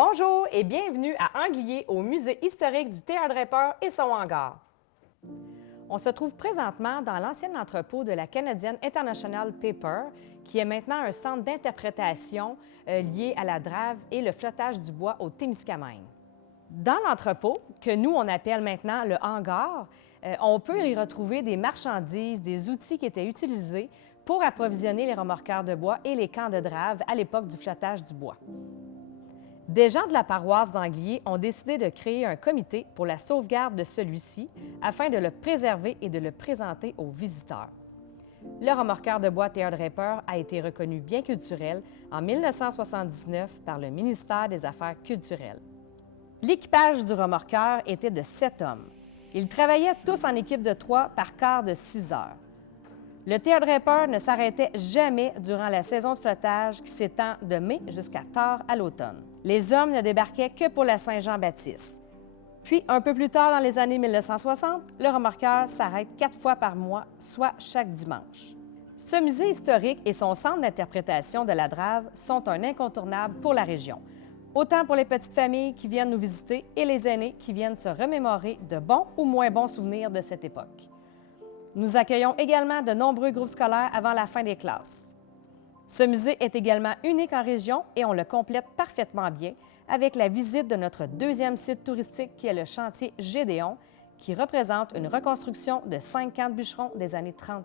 Bonjour et bienvenue à Anglier au Musée historique du Théâtre Draper et son hangar. On se trouve présentement dans l'ancien entrepôt de la Canadian International Paper, qui est maintenant un centre d'interprétation lié à la drave et le flottage du bois au Témiscamingue. Dans l'entrepôt, que nous on appelle maintenant le hangar, on peut y retrouver des marchandises, des outils qui étaient utilisés pour approvisionner les remorqueurs de bois et les camps de drave à l'époque du flottage du bois. Des gens de la paroisse d'Anglier ont décidé de créer un comité pour la sauvegarde de celui-ci afin de le préserver et de le présenter aux visiteurs. Le remorqueur de bois Théâtre Draper a été reconnu bien culturel en 1979 par le ministère des Affaires culturelles. L'équipage du remorqueur était de 7 hommes. Ils travaillaient tous en équipe de 3 par quart de 6 heures. Le Théâtre Draper ne s'arrêtait jamais durant la saison de flottage qui s'étend de mai jusqu'à tard à l'automne. Les hommes ne débarquaient que pour la Saint-Jean-Baptiste. Puis, un peu plus tard dans les années 1960, le remorqueur s'arrête 4 fois par mois, soit chaque dimanche. Ce musée historique et son centre d'interprétation de la drave sont un incontournable pour la région, autant pour les petites familles qui viennent nous visiter et les aînés qui viennent se remémorer de bons ou moins bons souvenirs de cette époque. Nous accueillons également de nombreux groupes scolaires avant la fin des classes. Ce musée est également unique en région et on le complète parfaitement bien avec la visite de notre deuxième site touristique qui est le chantier Gédéon, qui représente une reconstruction de 5 camps de bûcherons des années 30-40.